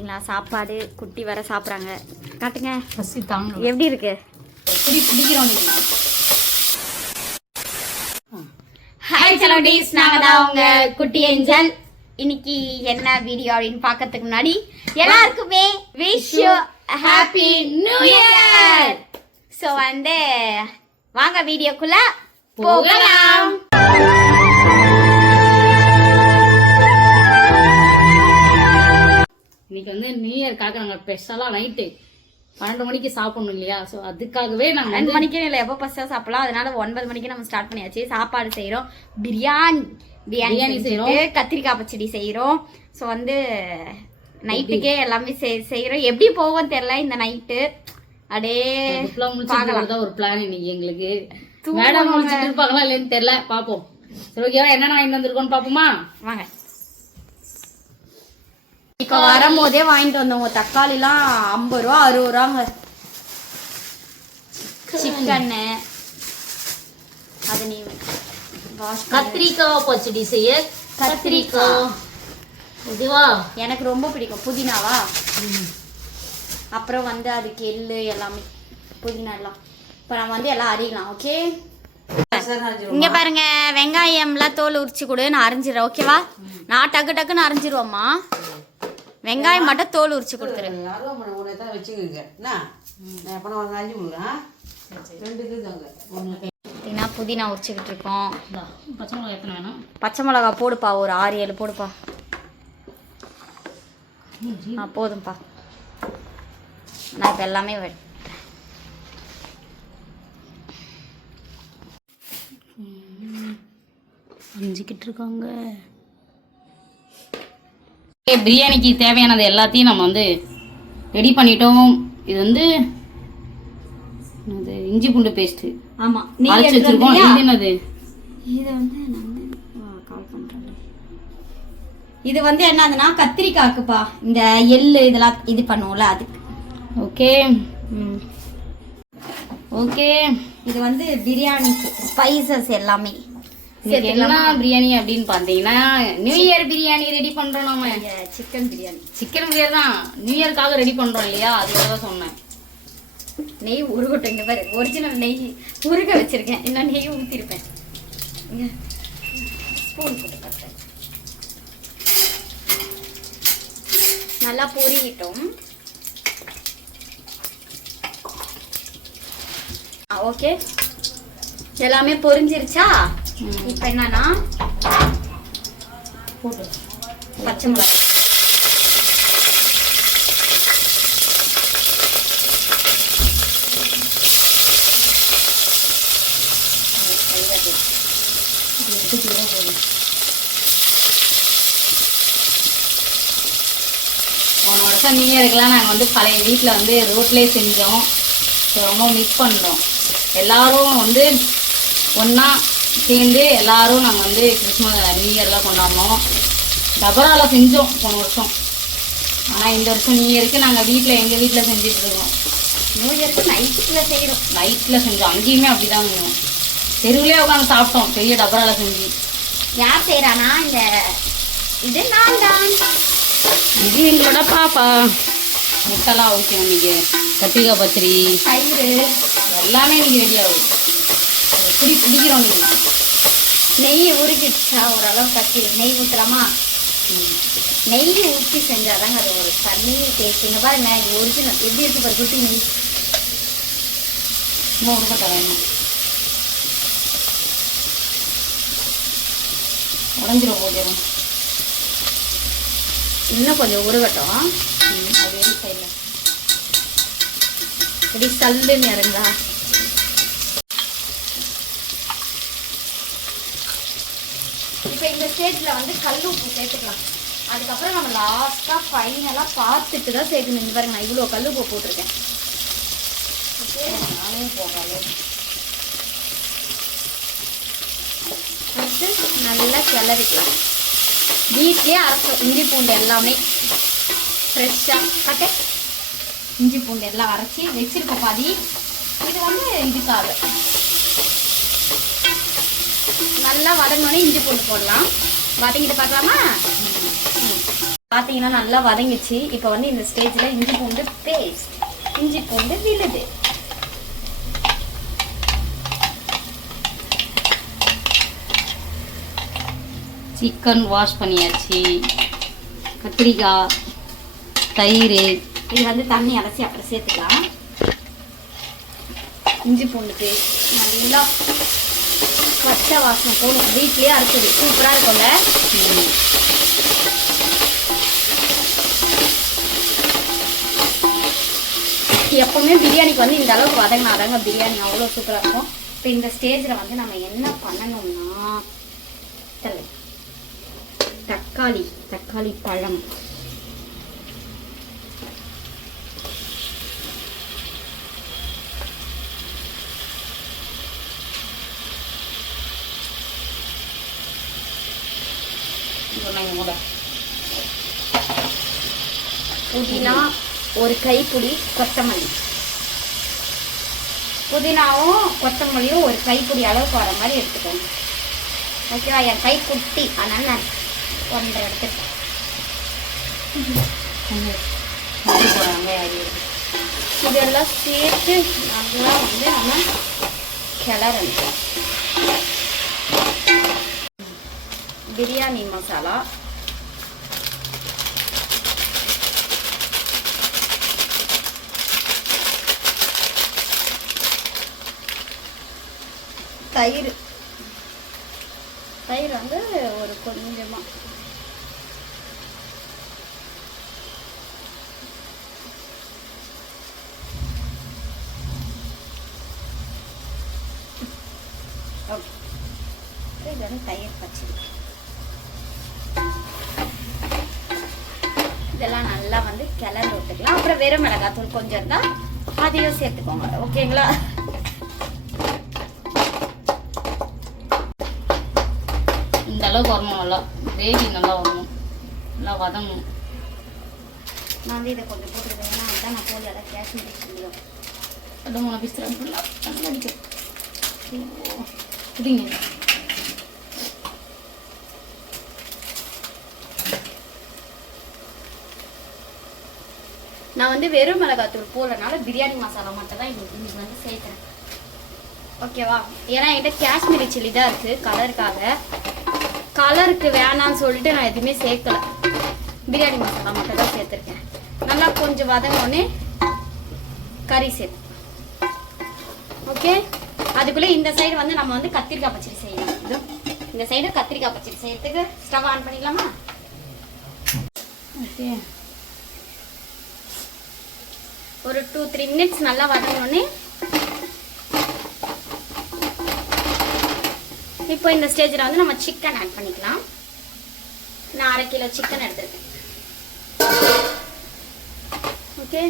பார்த்தீங்களா சாப்பாடு குட்டி வர சாப்பிட்றாங்க. காட்டுங்க. எப்படி இருக்கு? ஹாய் செலோடிஸ் நாங்க தான் உங்க குட்டி ஏஞ்சல். இன்னைக்கு என்ன வீடியோ அப்படின்னு பார்க்கறதுக்கு முன்னாடி எல்லாருக்குமே wish you happy new year so வந்து வாங்க வீடியோக்குள்ள போகலாம். இன்னைக்கு வந்து நியூ இயர்க்காக நாங்கள் ஸ்பெஷலாக நைட்டு பன்னெண்டு மணிக்கு சாப்பிடணும் இல்லையா? ஸோ அதுக்காகவே நாங்கள் ரெண்டு மணிக்கே இல்லை எப்போ பஸ்ஸாக சாப்பிடலாம்? அதனால ஒன்பது மணிக்கு நம்ம ஸ்டார்ட் பண்ணியாச்சு. சாப்பாடு செய்கிறோம் பிரியாணி. பிரியாணி செய்கிறோம் கத்திரிக்காய் பச்சடி செய்கிறோம் ஸோ வந்து நைட்டுக்கே எல்லாமே செய் செய்கிறோம் எப்படி போகும் தெரியல இந்த நைட்டு முடிச்சு தான் ஒரு பிளான் இன்னைக்கு எங்களுக்கு. மேடம் முடிச்சுட்டு இருப்பாங்களா இல்லைன்னு தெரியல. பார்ப்போம். சரி ஓகேவா என்னென்ன வாங்கிட்டு வந்திருக்கோம்னு பார்ப்போமா? வாங்க. இப்போ வரும்போதே வாங்கிட்டு வந்தோங்க தக்காளிலாம் ஐம்பது ரூபா அறுபது ரூபாங்க சிக்கன்னு அது நீ கத்திரிக்காய் பச்சடி செய்ய கத்திரிக்காய். ஓகேவா எனக்கு ரொம்ப பிடிக்கும். புதினாவா? அப்புறம் வந்து அதுக்கு எள்ளு எல்லாமே புதினா எல்லாம் இப்போ நம்ம வந்து எல்லாம் அரிக்கலாம் ஓகே? இங்க பாருங்க வெங்காயம்லாம் தோல் உரிச்சு கொடு நான் அரிஞ்சிடுறேன் ஓகேவா? நான் டக்கு டக்குன்னு அரிஞ்சிருவோம்மா. வெங்காயம் மட்டும் தோல் உரிச்சு கொடுத்துரு. அருவாமனை ஒன்று தான் வச்சுக்கோங்க. என்ன? நான் எப்போ நான் அஞ்சு முழுங்க ரெண்டு இது தாங்க. ஒன்று பார்த்தீங்கன்னா புதினா உரிச்சுக்கிட்டு இருக்கோம். பச்சை மிளகாய் எத்தனை வேணும்? பச்சை மிளகா போடுப்பா ஒரு ஆறு ஏழு போடுப்பா. ஆ போதும்ப்பா நான் இப்போ எல்லாமே வெட். அரிஞ்சிக்கிட்டு இருக்காங்க. பிரியாணிக்கு தேவையானது எல்லாத்தையும் நம்ம வந்து ரெடி பண்ணிட்டோம். இது வந்து இஞ்சி பூண்டு பேஸ்ட் ஆமா. அரைச்சு வச்சிருக்கோம். இது என்னது? இது வந்து நான் கால் பண்றேன். இது வந்து என்னதுன்னா கத்திரிக்காய்க்குப்பா இந்த எள்ளு இதெல்லாம் இது பண்ணுவோம்ல அதுக்கு. ஓகே. ஓகே. இது வந்து பிரியாணிக்கு ஸ்பைசஸ் எல்லாமே. என்ன பிரியாணி அப்படின்னு பார்த்தீங்கன்னா நியூ இயர் பிரியாணி ரெடி பண்றோம் நம்ம சிக்கன் பிரியாணி. சிக்கன் பிரியாணி தான். நியூ இயர்க்காக ரெடி பண்றோம் இல்லையா? அதுக்காக சொன்னேன். நெய் உருகட்டும் இங்க பாரு. ஒரிஜினல் நெய் உருக வச்சிருக்கேன். இன்னும் நெய் ஊற்றிருப்பேன் ஸ்பூன் போட்டு பார்த்தேன் நல்லா பொரியிட்டோம். ஓகே எல்லாமே பொரிஞ்சிருச்சா? இப்போ என்னன்னா போட்டு பச்சை மிளகாய். போன வருஷம் நியூ இயருக்குலாம் நாங்கள் வந்து பழைய வீட்டில் வந்து ரோட்லேயே செஞ்சோம். ரொம்ப மிஸ் பண்ணுறோம் எல்லாரும் வந்து ஒன்றா சேர்ந்து எல்லாரும் நாங்கள் வந்து கிறிஸ்மஸ் நியூ இயர்லாம் கொண்டாடினோம். டபராவில் செஞ்சோம் போன வருஷம். ஆனால் இந்த வருஷம் நியூ இயருக்கு நாங்கள் வீட்டில் எங்கள் வீட்டில் செஞ்சுட்டு இருக்கோம். நியூ இயருக்கு நைட்டில் செய்கிறோம் நைட்டில் செஞ்சோம். அங்கேயுமே அப்படி தான் செஞ்சோம். தெருவுலேயே உட்காந்து சாப்பிட்டோம். பெரிய டபராவில் செஞ்சு. யார் செய்கிறானா இந்த இது நான் தான் இது எங்களோட பாப்பா. முட்டைலாம் ஓகே இன்னைக்கு. கத்திரிக்காய் பச்சடி. தயிர். எல்லாமே இன்னைக்கு ரெடி ஆகுது. எப்படி பிடிக்கிறோம் இன்னைக்கு? நெய் உருகிடுச்சா ஓரளவு கட்டி நெய் ஊற்றலாமா நெய் ஊற்றி செஞ்சாதாங்க அது ஒரு தண்ணி டேஸ்ட் இங்கே பாருங்க இது ஒரிஜினல் எப்படி இருக்கு பாரு குட்டி நெய்? மூணு உருப்பட்ட வேணும். உடஞ்சிரும் போதும் இன்னும் கொஞ்சம் உருகட்டும். அது எப்படி சைடில் இப்படி சல்லுன்னு இறங்கா இப்போ இந்த ஸ்டேஜில் வந்து கல் உப்பு சேர்த்துக்கலாம். அதுக்கப்புறம் நம்ம லாஸ்ட்டாக ஃபைனலாக பார்த்துட்டு தான் சேர்க்கணும். இங்க பாருங்க நான் இவ்வளோ கல் உப்பு போட்டிருக்கேன். ஓகே? நானே போகாது. ஃபஸ்ட்டு நல்லா கிளறிக்கலாம். வீட்லேயே அரைச்சோம் இஞ்சி பூண்டு எல்லாமே ஃப்ரெஷ்ஷாக கட்டே இஞ்சி பூண்டு எல்லாம் அரைச்சி வச்சிருக்கோம் பாதி. இது வந்து இதுக்காக. நல்லா வதங்கினோடனே இஞ்சி பூண்டு போடலாம். வதங்கிட்டு பார்க்கலாமா. பார்த்தீங்கன்னா நல்லா வதங்கிச்சு. இப்போ வந்து இந்த ஸ்டேஜில் இஞ்சி பூண்டு பேஸ்ட் இஞ்சி பூண்டு விழுது. சிக்கன் வாஷ் பண்ணியாச்சு. கத்திரிக்காய் தயிர். இது வந்து தண்ணி அலசி அப்புறம் சேர்த்துக்கலாம். இஞ்சி பூண்டு பேஸ்ட் நல்லா பச்சை வாசனை போகணும். வீட்லேயே அரைச்சது. சூப்பராக இருக்கும்ல? எப்போவுமே பிரியாணிக்கு வந்து இந்த அளவுக்கு வதங்கினாதாங்க பிரியாணி அவ்வளோ சூப்பராக இருக்கும். இப்போ இந்த ஸ்டேஜில் வந்து நம்ம என்ன பண்ணணும்னா தக்காளி தக்காளி பழம். சொன்னாங்க கூட புதினா ஒரு கைப்பிடி கொத்தமல்லி. புதினாவும் கொத்தமல்லியும் ஒரு கைப்பிடி அளவுக்கு வர மாதிரி எடுத்துக்கோங்க. ஓகேவா? என் கை குட்டி. அதனால நான் ஒன்றரை எடுத்துருக்கேன் இதெல்லாம் சேர்த்து நல்லா வந்து நம்ம கிளறணும். பிரியாணி மசாலா. தயிர். தயிர் வந்து ஒரு கொஞ்சமாக ஓகே இது வந்து தயிர் பச்சடி இதெல்லாம் நல்லா வந்து கிளறி விட்டுக்கலாம் அப்புறம் வெறும் மிளகாத்தூள் கொஞ்சம் இருந்தால் அதையும் சேர்த்துக்கோங்க. ஓகேங்களா? இந்த அளவுக்கு வரணும் நல்லா. கிரேவி நல்லா வரணும். நல்லா வதங்கணும். நான் வந்து இதை கொஞ்சம் போட்டுருக்கேன் ஏன்னா அதுதான் நான் போலி அதை காஷ்மீரி சில்லியும் அது மூணு பீஸ் நல்லா அடிக்கும். ஐயோ. வந்து வெறும் மிளகாத்தூள் போலனால பிரியாணி மசாலா மட்டும் தான் இன்னைக்கு வந்து சேர்க்குறேன். ஓகேவா? ஏன்னா என்கிட்ட காஷ்மீரி சில்லி தான் இருக்குது கலருக்காக. கலருக்கு வேணாம்னு சொல்லிட்டு நான் எதுவுமே சேர்க்கல. பிரியாணி மசாலா மட்டும் தான் சேர்த்துருக்கேன். நல்லா கொஞ்சம் வதங்கொன்னே கறி சேர்த்து. ஓகே? அதுக்குள்ளே இந்த சைடு வந்து நம்ம வந்து கத்திரிக்காய் பச்சடி செய்யலாம். இந்த சைடு கத்திரிக்காய் பச்சடி செய்யறதுக்கு ஸ்டவ் ஆன் பண்ணிடலாமா? ஓகே. ஒரு டூ த்ரீ மினிட்ஸ் நல்லா வதங்கினோடனே இப்போ இந்த ஸ்டேஜில் வந்து நம்ம சிக்கன் ஆட் பண்ணிக்கலாம். நான் அரை கிலோ சிக்கன் எடுத்துருக்கேன். ஓகே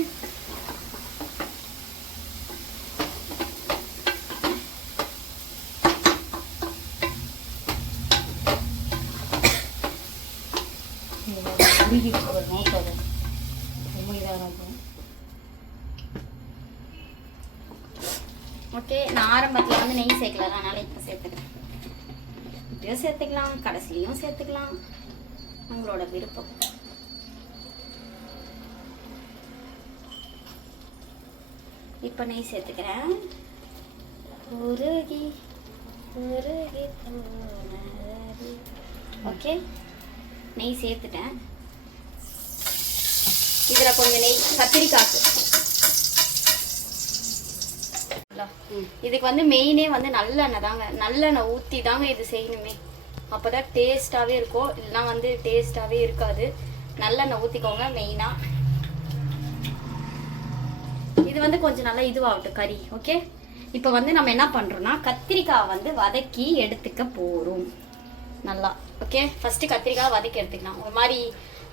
உருகி போகிற நோக்காது ரொம்ப இதாக இருக்கும் ஓகே நான் ஆரம்பத்தில் வந்து நெய் சேர்க்கல அதனால இப்போ சேர்த்துக்கிறேன். இப்பயும் சேர்த்துக்கலாம் கடைசிலையும் சேர்த்துக்கலாம். உங்களோட விருப்பம். இப்போ நெய் சேர்த்துக்கிறேன். உருகி உருகி ஓகே நெய் சேர்த்துட்டேன். இதில் கொஞ்சம் நெய் கத்திரிக்காய்க்கு இதுக்கு வந்து மெயினே வந்து நல்லெண்ணெய் தாங்க. நல்லெண்ணெய் ஊற்றி தாங்க இது செய்யணுமே. அப்போ தான் டேஸ்ட்டாகவே இருக்கும் இல்லைன்னா வந்து டேஸ்ட்டாகவே இருக்காது. நல்லெண்ணெய் ஊற்றிக்கோங்க மெயினாக இது வந்து கொஞ்சம் நல்லா இதுவாகட்டும் கறி. ஓகே இப்போ வந்து நம்ம என்ன பண்ணுறோம்னா கத்திரிக்காய் வந்து வதக்கி எடுத்துக்க போகிறோம் நல்லா. ஓகே ஃபஸ்ட்டு கத்திரிக்காய் வதக்கி எடுத்துக்கலாம். ஒரு மாதிரி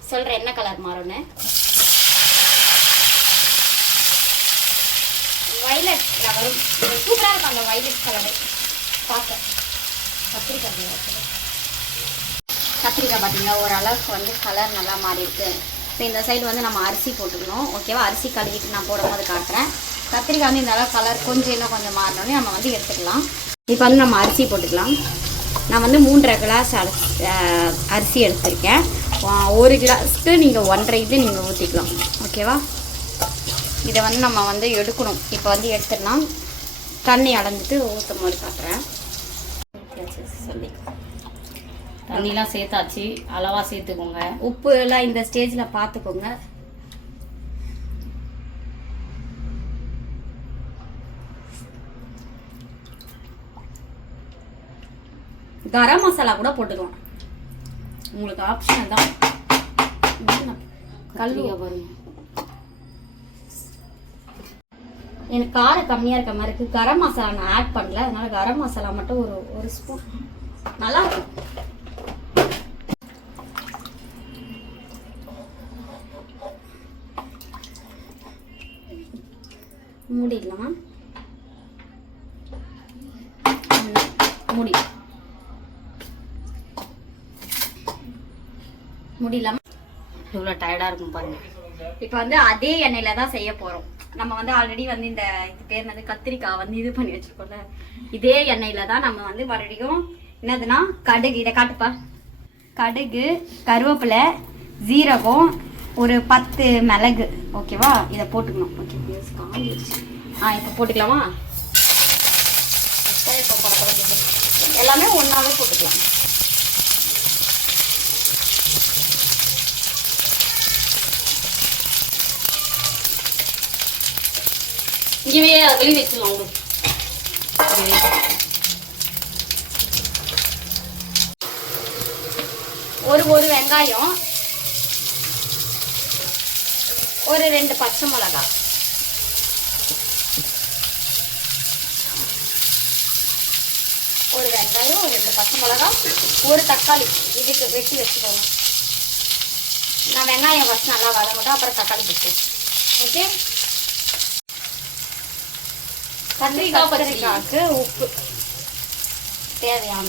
சொல்கிற என்ன கலர் மாறும்னு? வைலட் கலரும் சூப்பராக இருக்கும் அந்த வைலட் கலரு பார்க்க கத்திரிக்காய் கத்திரிக்காய் பார்த்தீங்கன்னா ஓரளவுக்கு வந்து கலர் நல்லா மாறி இருக்கு. இப்போ இந்த சைடு வந்து நம்ம அரிசி போட்டுக்கணும். ஓகேவா அரிசி கழுவிட்டு நான் போடும்போது காட்டுறேன். கத்திரிக்காய் வந்து இந்த அளவு கலர் கொஞ்சம் இன்னும் கொஞ்சம் மாறினோடனே நம்ம வந்து எடுத்துக்கலாம். இப்போ வந்து நம்ம அரிசி போட்டுக்கலாம். நான் வந்து மூன்றரை கிளாஸ் அரிசி எடுத்திருக்கேன். ஒரு கிளாஸ்க்கு நீங்கள் ஒன்றரை இது நீங்கள் ஊற்றிக்கலாம் ஓகேவா இதை வந்து நம்ம வந்து எடுக்கணும். இப்போ வந்து எடுத்துடலாம் தண்ணி அடைஞ்சிட்டு ஊற்றும் போது காட்டுறேன். தண்ணிலாம் சேர்த்தாச்சு. அளவா சேர்த்துக்கோங்க. உப்பு எல்லாம் இந்த ஸ்டேஜில் பார்த்துக்கோங்க. கரம் மசாலா கூட போட்டுக்கலாம். உங்களுக்கு ஆப்ஷன் தான். கல்லு கத்திரிக்காய் பாருங்க. எனக்கு காரம் கம்மியாக இருக்க மாதிரி இருக்குது கரம் மசாலா நான் ஆட் பண்ணல. அதனால கரம் மசாலா மட்டும் ஒரு ஒரு ஸ்பூன் நல்லா இருக்கும் மூடிடலாம்? மூடி. மூடிடலாமா? எவ்வளோ டயர்டாக இருக்கும் பாருங்க. இப்போ வந்து அதே எண்ணெயில தான் செய்ய போறோம். நம்ம வந்து ஆல்ரெடி வந்து இந்த இது பேர் வந்து கத்திரிக்காய் வந்து இது பண்ணி வச்சிருக்கோம்ல இதே எண்ணெயில தான் நம்ம வந்து மறுபடியும் என்னதுன்னா கடுகு இதை காட்டுப்பா கடுகு கருவேப்பிலை ஜீரகம் ஒரு பத்து மிளகு ஓகேவா இதை போட்டுக்கணும் ஓகே ஆ இப்போ போட்டுக்கலாமா எல்லாமே ஒன்றாவே போட்டுக்கலாம் இங்கேயே வெளியே வச்சிடலாம் ஒரு ஒரு வெங்காயம் ஒரு ரெண்டு பச்சை மிளகாய் ஒரு வெங்காயம் ஒரு ரெண்டு பச்சை மிளகாய் ஒரு தக்காளி. இதுக்கு வெட்டி வச்சுக்கோங்க. நான் வெங்காயம் ஃபஸ்ட் நல்லா வதங்கட்டும் அப்புறம் தக்காளி போட்டு. ஓகே கத்திரிக்காய் கத்திரிக்காய்க்கு உப்பு தேவையான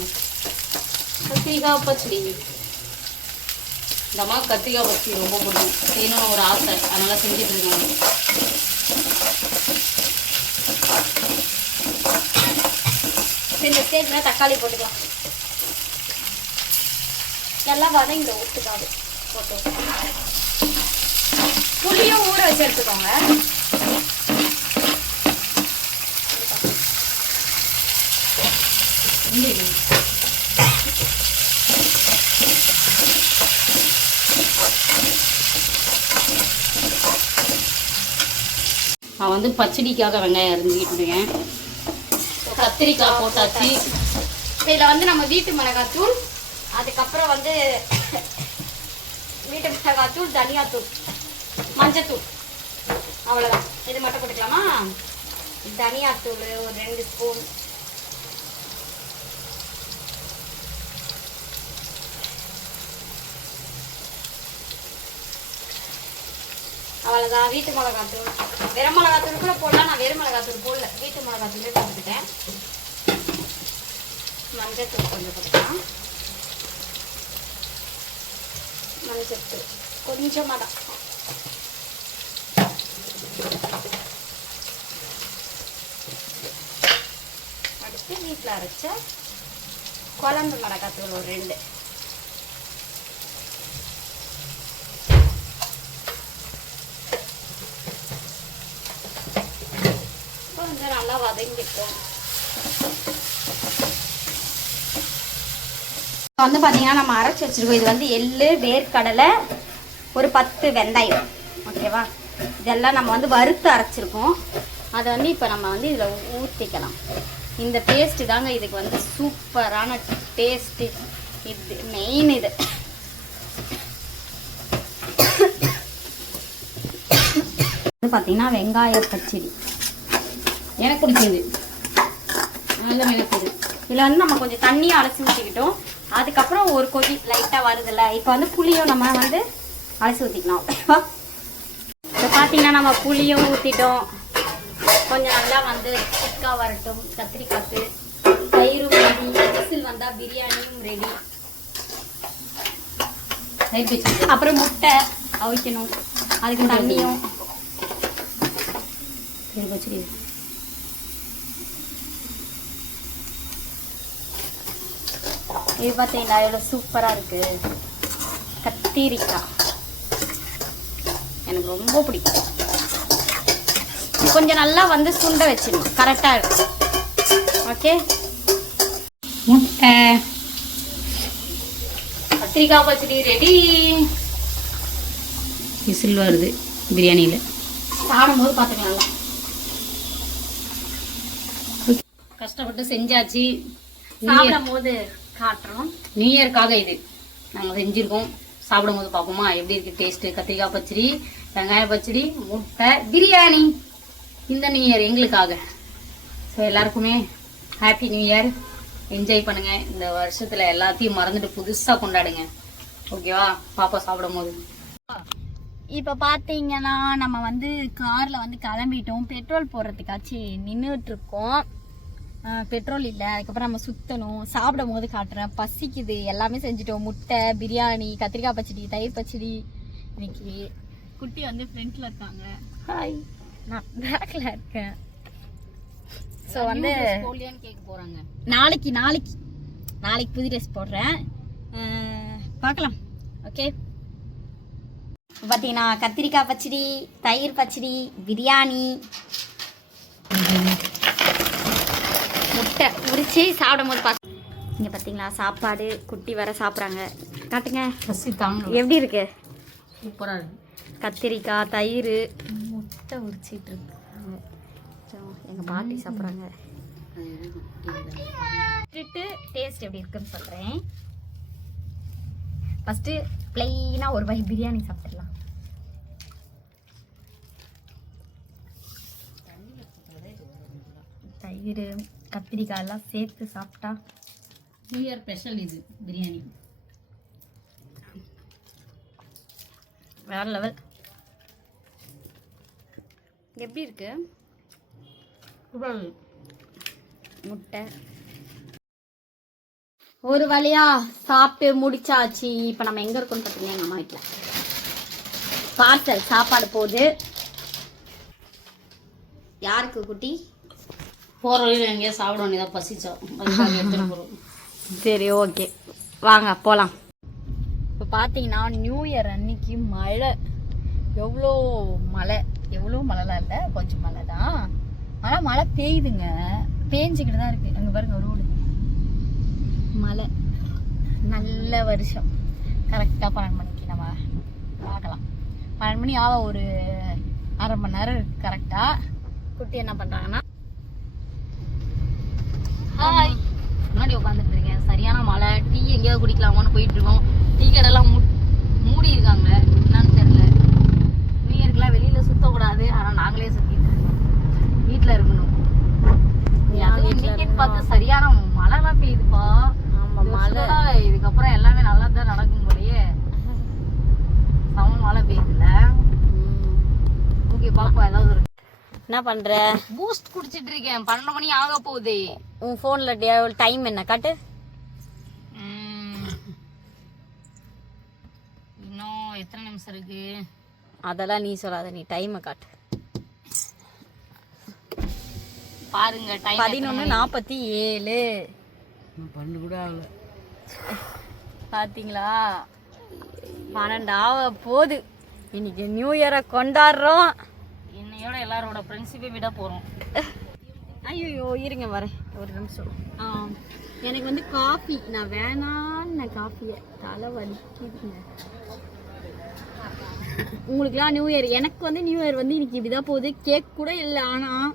கத்திரிக்காய் பச்சடி. இந்த அம்மா கத்திரிக்காய் பச்சடி ரொம்ப பிடிக்கும். செய்யணும்னு ஒரு ஆசை. அதனால செஞ்சுட்டு இருக்காங்க இந்த ஸ்டேஜில் தக்காளி போட்டுக்கலாம். நல்லா வதங்கிட ஊற்றுக்காது போட்டு. புளியும் ஊற வச்சு எடுத்துக்கோங்க. நான் வந்து பச்சடிக்காக வெங்காயம் அரிஞ்சிக்கிட்டு இருக்கேன். கத்திரிக்காய் போட்டாச்சு. இதில் வந்து நம்ம வீட்டு மிளகாத்தூள் அதுக்கப்புறம் வந்து வீட்டு மிளகாத்தூள் தனியாத்தூள் மஞ்சத்தூள். அவ்வளோதான் இது மட்டும் கொடுக்கலாமா தனியாத்தூள் ஒரு ரெண்டு ஸ்பூன். அவ்வளோதான் வீட்டு மிளகாத்தூள். வெறும் மிளகாத்தூள் கூட போடலாம். நான் வெறும் மிளகாத்தூள் போடல. வீட்டு மிளகாத்தூளே போட்டுக்கிட்டேன். மஞ்சத்தூள் கொஞ்சம் போட்டுக்கலாம். மஞ்சத்தூள். கொஞ்சமாக தான். அடுத்து வீட்டில் அரைச்ச குழம்பு மிளகாத்தூள் ஒரு ரெண்டு கொஞ்சம் இப்போ வந்து பார்த்தீங்கன்னா நம்ம அரைச்சி வச்சிருக்கோம். இது வந்து எள்ளு வேர்க்கடலை ஒரு பத்து வெந்தயம். ஓகேவா இதெல்லாம் நம்ம வந்து வறுத்து அரைச்சிருக்கோம். அதை வந்து இப்போ நம்ம வந்து இதில் ஊற்றிக்கலாம் இந்த பேஸ்ட்டு தாங்க இதுக்கு வந்து சூப்பரான டேஸ்ட்டு இது மெயின் இது. வந்து பார்த்தீங்கன்னா வெங்காய பச்சடி. எனக்கு பிடிச்சது. நல்ல மிளகுது இதில் வந்து நம்ம கொஞ்சம் தண்ணியை அலசி ஊற்றிக்கிட்டோம் அதுக்கப்புறம் ஒரு கொதி லைட்டாக வருதுல்ல இப்போ வந்து புளியும் நம்ம வந்து அலசி ஊற்றிக்கலாம் ஓகேவா இப்போ பார்த்தீங்கன்னா நம்ம புளியும் ஊற்றிட்டோம் கொஞ்சம் நல்லா வந்து திக்காக வரட்டும். கத்திரிக்காய்க்கு தயிரும் ரெடி விசில் வந்தால் பிரியாணியும் ரெடி அப்புறம் முட்டை அவிக்கணும். அதுக்கு தண்ணியும் சரி பச்சடி இது பார்த்தீங்களா எவ்வளோ சூப்பராக இருக்கு. கத்திரிக்காய். எனக்கு ரொம்ப பிடிக்கும். கொஞ்சம் நல்லா வந்து சுண்ட வச்சிடணும் கரெக்டாக இருக்கும். ஓகே முட்டை. கத்திரிக்காய் பச்சடி ரெடி விசில் வருது பிரியாணியில். சாப்பிடும்போது பார்த்துக்கலாம் கஷ்டப்பட்டு செஞ்சாச்சு. சாப்பிடும் போது காட்டுறோம் நியூ இயர்க்காக இது. நாங்கள் செஞ்சுருக்கோம். சாப்பிடும்போது பார்ப்போமா? எப்படி இருக்குது டேஸ்ட்டு கத்திரிக்காய் பச்சடி வெங்காய பச்சடி முட்டை பிரியாணி. இந்த நியூ இயர் எங்களுக்காக. ஸோ எல்லாருக்குமே ஹாப்பி நியூ இயர் என்ஜாய் பண்ணுங்க. இந்த வருஷத்துல எல்லாத்தையும் மறந்துட்டு புதுசாக கொண்டாடுங்க. ஓகேவா பாப்பா சாப்பிடும் போது இப்போ பார்த்தீங்கன்னா நம்ம வந்து காரில் வந்து கிளம்பிட்டோம். பெட்ரோல் போடுறதுக்காச்சு நின்றுட்டு இருக்கோம். பெட்ரோல் இல்லை. அதுக்கப்புறம் நம்ம சுற்றணும் சாப்பிடும் போது காட்டுறேன். பசிக்குது. எல்லாமே செஞ்சுட்டோம். முட்டை பிரியாணி கத்திரிக்காய் பச்சடி தயிர் பச்சடி. இன்னைக்கு குட்டி வந்து ஃப்ரண்ட்ல இருக்காங்க. ஹாய் நான் பேக்ல இருக்கேன். ஸோ வந்து கேட்க போறாங்க. நாளைக்கு நாளைக்கு. நாளைக்கு புது ட்ரெஸ் போடுறேன். பார்க்கலாம். ஓகே பார்த்தீங்கன்னா கத்திரிக்காய் பச்சடி தயிர் பச்சடி பிரியாணி. முட்டை உரிச்சு சாப்பிடும் போது பார்த்து இங்கே பார்த்தீங்களா சாப்பாடு குட்டி வர சாப்பிட்றாங்க. காட்டுங்க. எப்படி இருக்கு? சூப்பரா இருக்கு. கத்திரிக்காய் தயிர். முட்டை உரிச்சிட்டு இருக்காங்க எங்கள் பாட்டி சாப்பிட்றாங்க. டேஸ்ட் எப்படி இருக்குன்னு சொல்கிறேன் ஃபஸ்ட்டு ப்ளெயினாக ஒரு வகை பிரியாணி சாப்பிட்டுடலாம். தயிர் கத்திரிக்காய் எல்லாம் சேர்த்து சாப்பிட்டா நியூ இயர் ஸ்பெஷல் இது பிரியாணி. வேற லெவல் எப்படி இருக்கு? முட்டை. ஒரு வழியா சாப்பிட்டு முடிச்சாச்சு. இப்போ நம்ம எங்க இருக்கோம்னு பார்த்தீங்கன்னா எங்க அம்மா வீட்டில் பார்சல் சாப்பாடு போகுது யாருக்கு குட்டி? போகிற வழியில் எங்கேயா சாப்பிட வேண்டியதாக பசிச்சோம். அதுக்காக எடுத்துட்டு போறோம். சரி ஓகே. வாங்க போகலாம் இப்போ பார்த்தீங்கன்னா நியூ இயர் அன்னைக்கு மழை. எவ்வளோ மழை? எவ்வளோ மழைலாம் இல்லை கொஞ்சம் மழை தான். ஆனால் மழை பெய்யுதுங்க. பேஞ்சிக்கிட்டு தான் இருக்குது அங்கே பாருங்க ரோடு மழை. நல்ல வருஷம். கரெக்டாக பன்னெண்டு மணிக்கு நம்ம பார்க்கலாம். பன்னெண்டு மணி ஆக ஒரு அரை மணி நேரம் கரெக்டாக குட்டி என்ன பண்ணுறாங்கன்னா ஹாய் முன்னாடி உட்காந்துட்டு இருக்கேன். சரியான மழை. டீ எங்கேயாவது குடிக்கலாமான்னு போயிட்டு இருக்கோம் டீ கடைலாம் மூ மூடி இருக்காங்க. என்னன்னு தெரியல. நியூ இயர்க்குலாம் வெளியில சுத்தக்கூடாது. ஆனால் நாங்களே சுத்திட்டு இருக்கோம். வீட்டில் இருக்கணும். டிக்கெட் பார்த்து சரியான மழைலாம் பெய்யுதுப்பா. மழை. இதுக்கப்புறம் எல்லாமே நல்லா தான் நடக்கும் போலயே. சம மழை பெய்யுதுல்ல. ஓகே பாப்பா ஏதாவது ஒரு என்ன பண்ற? பூஸ்ட் குடிச்சிட்டு இருக்கேன். பன்னெண்டு மணி ஆக போகுது. உன் ஃபோன்ல டைம் என்ன? காட்டு. இன்னும் எத்தனை நிமிஷம் இருக்கு? அதெல்லாம் நீ சொல்லாத நீ டைமை காட்டு. பாருங்க டைம் பதினொன்று நாற்பத்தி ஏழு. பண்ணு கூட ஆகல. பாத்தீங்களா? பன்னெண்டு ஆக போகுது. இன்னைக்கு நியூ இயரை கொண்டாடுறோம். என்னையோட எல்லாரோட ஃப்ரெண்ட்ஷிப்பை விட போகிறோம் ஐயோ இருங்க வரேன். ஒரு நிமிஷம். ஆ எனக்கு வந்து காஃபி நான் வேணான்னு காஃபியை தலை வலிக்குதுங்க. உங்களுக்குலாம் நியூ இயர் எனக்கு வந்து நியூ இயர் வந்து இன்னைக்கு இப்படிதான் போகுது. கேக் கூட இல்லை ஆனால்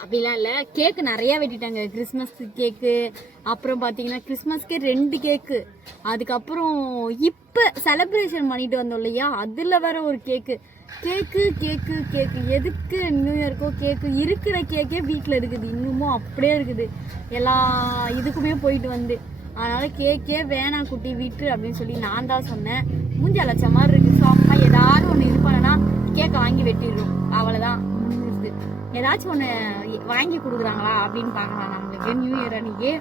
அப்படிலாம் இல்லை. கேக்கு நிறைய வெட்டிட்டாங்க. கிறிஸ்மஸ் கேக்கு அப்புறம் பார்த்தீங்கன்னா கிறிஸ்மஸ்க்கே ரெண்டு கேக்கு அதுக்கப்புறம் இப்போ செலப்ரேஷன் பண்ணிட்டு வந்தோம் இல்லையா? அதில் வேற ஒரு கேக்கு கேக்கு கேக்கு கேக்கு. எதுக்கு நியூ இயர்க்கோ கேக்கு? இருக்கிற கேக்கே வீட்டில் இருக்குது. இன்னமும் அப்படியே இருக்குது. எல்லா இதுக்குமே போயிட்டு வந்து. அதனால கேக்கே வேணாம் குட்டி விட்டு அப்படின்னு சொல்லி நான் தான் சொன்னேன். மூஞ்சி அழைச்ச மாதிரி இருக்கு. ஸோ அம்மா ஏதாவது ஒன்று இது பண்ணனா கேக்கை வாங்கி வெட்டிடுறோம். அவ்வளோதான் முடிஞ்சிருது. ஏதாச்சும் ஒன்று வாங்கி கொடுக்குறாங்களா அப்படின்னு பார்க்கலாம். நம்மளுக்கு நியூ இயர் அன்னைக்கு.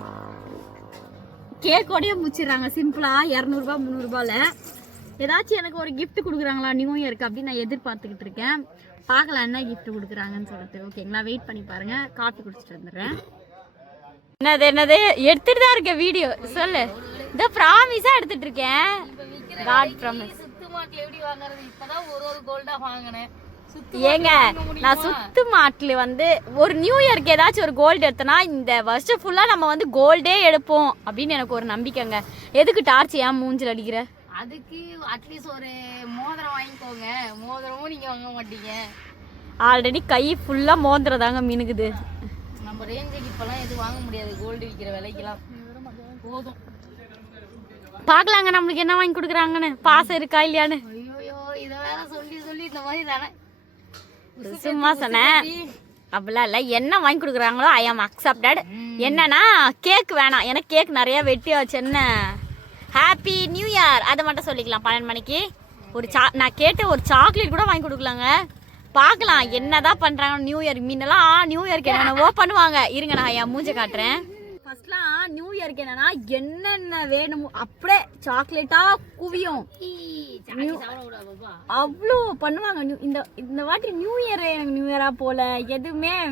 கேக்கோடய முடிச்சிடுறாங்க. சிம்பிளா இரநூறுபா முந்நூறுபால. ஏதாச்சும் எனக்கு ஒரு gift கொடுக்குறாங்களா? நியூ இயருக்கு அப்படின்னு நான் எதிர்பார்த்துக்கிட்டு இருக்கேன். பார்க்கலாம் என்ன gift கொடுக்குறாங்கன்னு சொல்லிட்டு. ஓகேங்களா வெயிட் பண்ணி பாருங்க. காஃபி குடிச்சிட்டு வந்துடுறேன். என்னது என்னது? எடுத்துட்டு தான் இருக்க வீடியோ சொல்லு. இந்த ப்ராமிஸா எடுத்துட்டு இருக்கேன். காட் ப்ராமிஸ் ஏங்க நான் சுத்து மாட்டில் வந்து ஒரு நியூ இயர்க்கு ஏதாச்சும் ஒரு கோல்டு எடுத்தனா இந்த வருஷம் ஃபுல்லா நம்ம வந்து கோல்டே எடுப்போம் அப்படின்னு எனக்கு ஒரு நம்பிக்கைங்க. எதுக்கு டார்ச் ஏன் மூஞ்சில் அடிக்கிற? அதுக்கு அட்லீஸ்ட் ஒரு மோதிரம் வாங்கிக்கோங்க. மோதிரமும் நீங்க வாங்க மாட்டீங்க. ஆல்ரெடி கை ஃபுல்லா மோந்துறதாங்க மினுக்குது நம்ம ரேஞ்சுக்கு இப்பெல்லாம் எதுவும் வாங்க முடியாது. கோல்டு விற்கிற விலைக்கெல்லாம். போதும். பார்க்கலாங்க நம்மளுக்கு என்ன வாங்கி கொடுக்குறாங்கன்னு. பாசம் இருக்கா இல்லையான்னு. ஐயோ இதை வேற சொல்லி சொல்லி இந்த மாதிரி தானே. சும்மா சொன்னேன். அப்படிலாம் இல்லை. என்ன வாங்கி கொடுக்குறாங்களோ ஐ ஆம் அக்செப்டட் என்னன்னா கேக் வேணாம். எனக்கு கேக் நிறைய வெட்டி வச்சு என்ன ஹாப்பி நியூ இயர் அதை மட்டும் சொல்லிக்கலாம். பன்னெண்டு மணிக்கு. ஒரு சா நான் கேட்ட ஒரு சாக்லேட் கூட வாங்கி கொடுக்கலாங்க. பார்க்கலாம். என்னதான் பண்றாங்க நியூ இயர் மீனெல்லாம்? நியூ இயர்க்கு என்னென்னவோ பண்ணுவாங்க. இருங்க நான் என் மூஞ்ச காட்டுறேன். ஃபர்ஸ்ட்லாம் நியூ இயர்க்கு என்னன்னா என்னென்ன வேணுமோ அப்படியே சாக்லேட்டா குவியும். அவ்வளோ பண்ணுவாங்க. நியூ- இந்த இந்த வாட்டி நியூ இயர் எனக்கு நியூ இயரா போல. எதுவுமே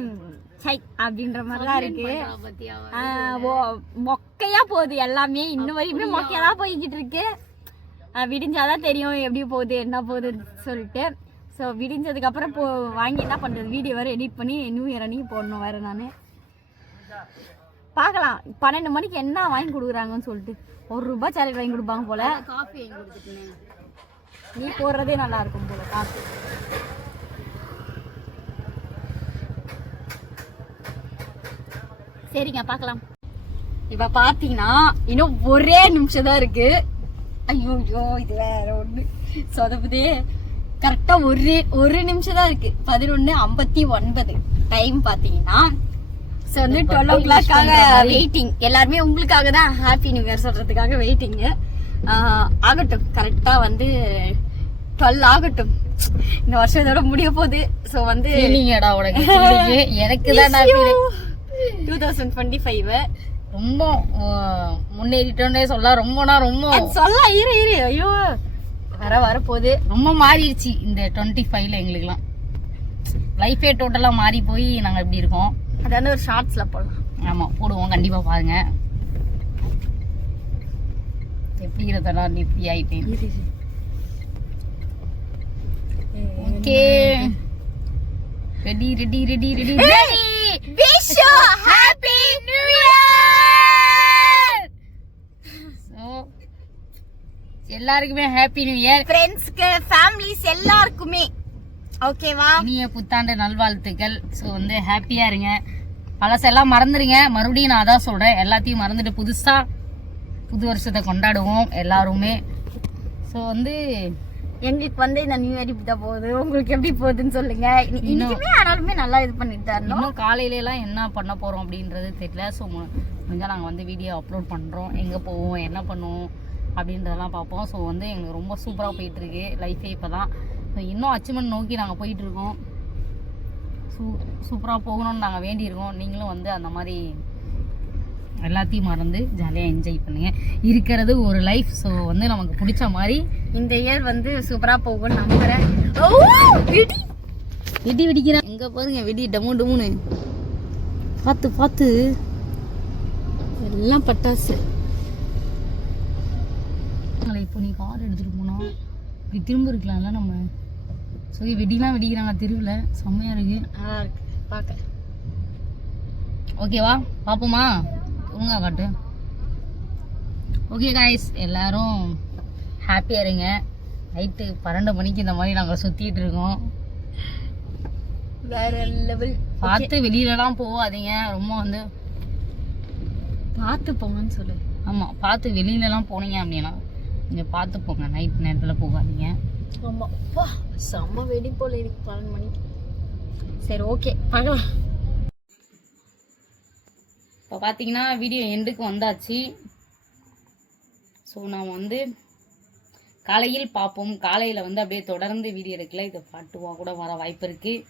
சை அப்படின்ற மாதிரி தான் இருக்கு. மொக்கையா போகுது எல்லாமே. இன்ன வரையுமே மொக்கையா தான் போய்கிட்டு இருக்கு. விடிஞ்சாதான் தெரியும் எப்படி போகுது என்ன போகுதுன்னு சொல்லிட்டு. ஸோ விடிஞ்சதுக்கு அப்புறம் போ வாங்கி என்ன பண்றது? வீடியோ வேற எடிட் பண்ணி நியூ இயர் அன்னைக்கு போடணும் வேற நான். பார்க்கலாம் பன்னெண்டு மணிக்கு என்ன வாங்கி கொடுக்குறாங்கன்னு சொல்லிட்டு. ஒரு ரூபாய் சாக்லேட் வாங்கி கொடுப்பாங்க போல. காஃபி வாங்கி நீ போடுறதே நல்லா இருக்கும் போல காசு சரிங்க பார்க்கலாம். இப்ப பாத்தீங்கன்னா இன்னும் ஒரே நிமிஷம் தான் இருக்கு. ஐயோ ஐயோ இது வேற ஒண்ணு. சொதப்புதே. கரெக்டா ஒரு ஒரு நிமிஷம் தான் இருக்கு. பதினொன்னு ஐம்பத்தி ஒன்பது. டைம் பாத்தீங்கன்னா ஸோ வந்து டுவெல் ஓ கிளாக்காக வெயிட்டிங் எல்லாருமே உங்களுக்காக தான் ஹாப்பி நியூ இயர் சொல்றதுக்காக வெயிட்டிங்கு ஆகட்டும். கரெக்டா வந்து டுவெல் ஆகட்டும். இந்த வருஷம் இதோட முடிய போகுது. ஸோ வந்து. எனக்கு தான். டூ தௌசண்ட் டுவெண்ட்டி ஃபைவ் ரொம்ப முன்னேறிட்டோன்னே சொல்ல ரொம்பனா ரொம்ப. சொல்ல இரு இரு. ஐயோ. வர வர போகுது ரொம்ப மாறிடுச்சு இந்த டுவெண்ட்டி ஃபைவ்ல எங்களுக்குலாம் லைஃபே டோட்டலாக மாறி போய் நாங்கள் இப்படி இருக்கோம். அது வந்து ஒரு ஷார்ட்ஸ்ல போடலாம். ஆமாம் போடுவோம். கண்டிப்பாக பாருங்க. எப்படி இருந்தனா இப்படி ஆயிட்டேன். Okay ready ready ready ready wish happy new year so எல்லாருக்குமே ஹாப்பி நியூ இயர் ஃப்ரெண்ட்ஸ்க்கு ஃபேமிலிஸ் எல்லாருக்குமே. ஓகேவா இனிய புத்தாண்டு நல்வாழ்த்துக்கள். ஸோ வந்து ஹாப்பியாக இருங்க. பழசெல்லாம் மறந்துடுங்க மறுபடியும் நான் அதான் சொல்கிறேன் எல்லாத்தையும் மறந்துட்டு புதுசாக புது வருஷத்தை கொண்டாடுவோம் எல்லாருமே. ஸோ வந்து எங்களுக்கு வந்து இந்த நியூ இயர் இப்படி தான் போகுது. உங்களுக்கு எப்படி போகுதுன்னு சொல்லுங்க. இனி- இன்னைக்குமே ஆனாலுமே நல்லா இது பண்ணிட்டு தான் இருந்தோம். இன்னும் காலையிலலாம் என்ன பண்ண போகிறோம் அப்படின்றது தெரியல. ஸோ முடிஞ்சால் நாங்கள் வந்து வீடியோ அப்லோட் பண்ணுறோம் எங்கே போவோம் என்ன பண்ணுவோம் அப்படின்றதெல்லாம் பார்ப்போம். ஸோ வந்து எங்களுக்கு ரொம்ப சூப்பராக போயிட்டுருக்கு லைஃபே இப்போ தான் இன்னும் அச்சீவ்மெண்ட் நோக்கி நாங்கள் போயிட்டுருக்கோம். சூ சூப்பராக போகணும்னு நாங்கள் வேண்டியிருக்கோம். நீங்களும் வந்து அந்த மாதிரி எல்லாத்தையும் மறந்து ஜாலியாக என்ஜாய் பண்ணுங்க. இருக்கிறது ஒரு லைஃப் ஸோ வந்து நமக்கு பிடிச்ச மாதிரி இந்த இயர் வந்து சூப்பராக போகும்னு நம்புறேன். வெடி! வெடிக்கிறேன் எங்கே பாருங்க வெடி டமு டமுன்னு பார்த்து பார்த்து எல்லாம் பட்டாசு. இப்போ நீ கார் எடுத்துகிட்டு போனால் இப்படி திரும்ப இருக்கலாம்ல நம்ம. ஸோ வெடிலாம் வெடிக்கிறாங்க தெருவில். செம்மையாக இருக்கு. நல்லா இருக்கு. பார்க்க ஓகேவா பார்ப்போமா ஒழுங்கா காட்டு ஓகே காய்ஸ் எல்லாரும் ஹாப்பியாக இருங்க. நைட்டு பன்னெண்டு மணிக்கு இந்த மாதிரி நாங்கள் சுற்றிட்டு இருக்கோம். வேற லெவல் பார்த்து வெளியிலலாம் போகாதீங்க. ரொம்ப வந்து பார்த்து போங்கன்னு சொல்லு. ஆமாம் பார்த்து வெளியிலலாம் போனீங்க அப்படின்னா கொஞ்சம் பார்த்து போங்க. நைட் நேரத்தில் போகாதீங்க. ஆமா. வா செம்ம வெடி போல இருக்கு பன்னெண்டு மணிக்கு. சரி ஓகே பார்க்கலாம். இப்போ பார்த்தீங்கன்னா வீடியோ எண்டுக்கு வந்தாச்சு. ஸோ நான் வந்து காலையில் பார்ப்போம் காலையில் வந்து அப்படியே தொடர்ந்து வீடியோ எடுக்கல. இது பாட்டுவா கூட வர வாய்ப்பு இருக்குது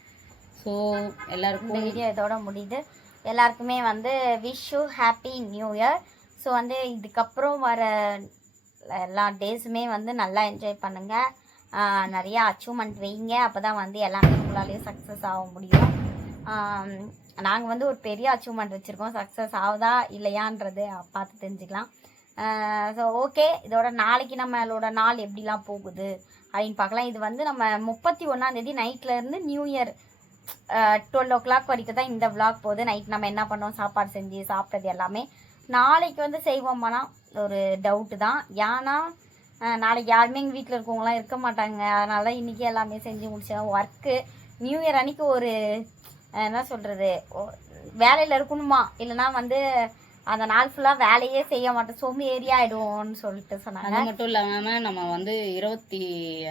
ஸோ எல்லாருக்கும் வீடியோ இதோட முடியுது. எல்லாருக்குமே வந்து wish you happy new year so வந்து இதுக்கப்புறம் வர எல்லா டேஸுமே வந்து நல்லா என்ஜாய் பண்ணுங்கள் நிறையா அச்சீவ்மெண்ட் வைங்க. அப்போ தான் வந்து எல்லாமே உங்களாலேயும் சக்ஸஸ் ஆக முடியும். நாங்கள் வந்து ஒரு பெரிய அச்சீவ்மெண்ட் வச்சுருக்கோம். சக்ஸஸ் ஆகுதா இல்லையான்றது பார்த்து தெரிஞ்சுக்கலாம். ஸோ ஓகே இதோட நாளைக்கு நம்மளோட நாள் எப்படிலாம் போகுது அப்படின்னு பார்க்கலாம். இது வந்து நம்ம முப்பத்தி ஒன்றாந்தேதி நைட்லேருந்து new year twelve o'clock வரைக்கும் தான் இந்த விளாக் போகுது. நைட் நம்ம என்ன பண்ணோம்? சாப்பாடு செஞ்சு சாப்பிட்டது எல்லாமே. நாளைக்கு வந்து செய்வோமானா ஒரு டவுட்டு தான். ஏன்னா நாளைக்கு யாருமே எங்கள் வீட்டில் இருக்கவங்களாம் இருக்க மாட்டாங்க. அதனால தான் இன்றைக்கி எல்லாமே செஞ்சு முடிச்சேன் ஒர்க்கு நியூ இயர் அன்னைக்கு ஒரு என்ன சொல்கிறது வேலையில் இருக்கணுமா? இல்லைன்னா வந்து அந்த நாள் ஃபுல்லாக வேலையே செய்ய மாட்டோம் சோம்பேறி ஆகிடுவோம்னு சொல்லிட்டு சொன்னாங்க. அது மட்டும் இல்லாம நம்ம வந்து இருபத்தி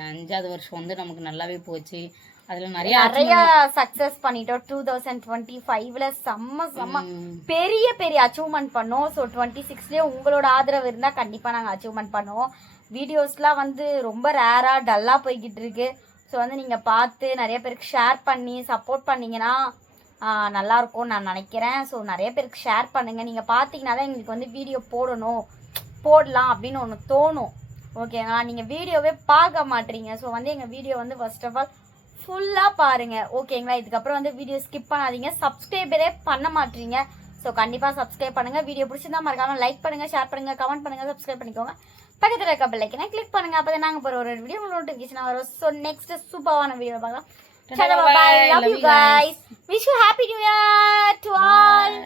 அஞ்சாவது வருஷம் வந்து நமக்கு நல்லாவே போச்சு. அதுல நிறைய நிறைய சக்சஸ் பண்ணிட்டோம். டூ தௌசண்ட் டுவெண்ட்டி ஃபைவ்ல செம்ம செம்ம. பெரிய பெரிய அச்சீவ்மெண்ட் பண்ணோம். ஸோ டுவெண்ட்டி சிக்ஸ்லேயே உங்களோட ஆதரவு இருந்தால் கண்டிப்பாக நாங்கள் அச்சீவ்மெண்ட் பண்ணுவோம். வீடியோஸ்லாம் வந்து ரொம்ப ரேராக டல்லாக போய்கிட்டு இருக்கு. ஸோ வந்து நீங்கள் பார்த்து நிறைய பேருக்கு ஷேர் பண்ணி சப்போர்ட் பண்ணிங்கன்னா நல்லாயிருக்கும்னு நான் நினைக்கிறேன். ஸோ நிறைய பேருக்கு ஷேர் பண்ணுங்கள் நீங்கள் பார்த்தீங்கன்னா தான் எங்களுக்கு வந்து வீடியோ போடணும். போடலாம் அப்படின்னு ஒன்று தோணும். ஓகேங்களா நீங்கள் வீடியோவே பார்க்க மாட்டீங்க. ஸோ வந்து எங்கள் வீடியோ வந்து ஃபர்ஸ்ட் ஆஃப் ஆல் ஃபுல்லாக பாருங்கள் ஓகேங்களா இதுக்கப்புறம் வந்து வீடியோ ஸ்கிப் பண்ணாதீங்க. சப்ஸ்கிரைபரே பண்ண மாட்டீங்க. ஸோ கண்டிப்பாக சப்ஸ்கிரைப் பண்ணுங்கள் வீடியோ பிடிச்சிருந்தா மறக்காமல் லைக் பண்ணுங்கள் ஷேர் பண்ணுங்கள் கமெண்ட் பண்ணுங்கள் சப்ஸ்கிரைப் பண்ணிக்கோங்க. பக்கத்தில் இருக்க பெல்லைக்கனை கிளிக் பண்ணுங்கள் அப்போ தான் நாங்கள் போகிற ஒரு வீடியோ நோட்டிஃபிகேஷன் வரும். ஸோ நெக்ஸ்ட் சூப்பரான வீடியோ பார்க்கலாம். Ta-ta, bye-bye. Love Love you you guys. guys. Wish you happy new year to all